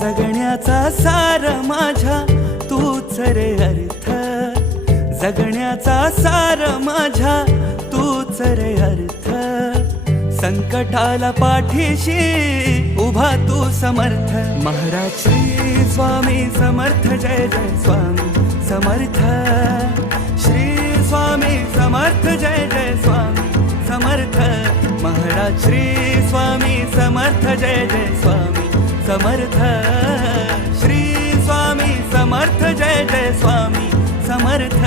जगण्याचा सार माझ्या तूच रे अर्थ, जगण्याचा सार माझ्या तूच रे अर्थ. संकटाला पाठीशी उभा तू समर्थ. महाराज श्री स्वामी समर्थ, जय जय स्वामी समर्थ. श्री स्वामी समर्थ, जय जय स्वामी समर्थ. महाराज श्री स्वामी समर्थ, जय जय स्वामी समर्थ. श्री स्वामी समर्थ, जय जय स्वामी समर्थ.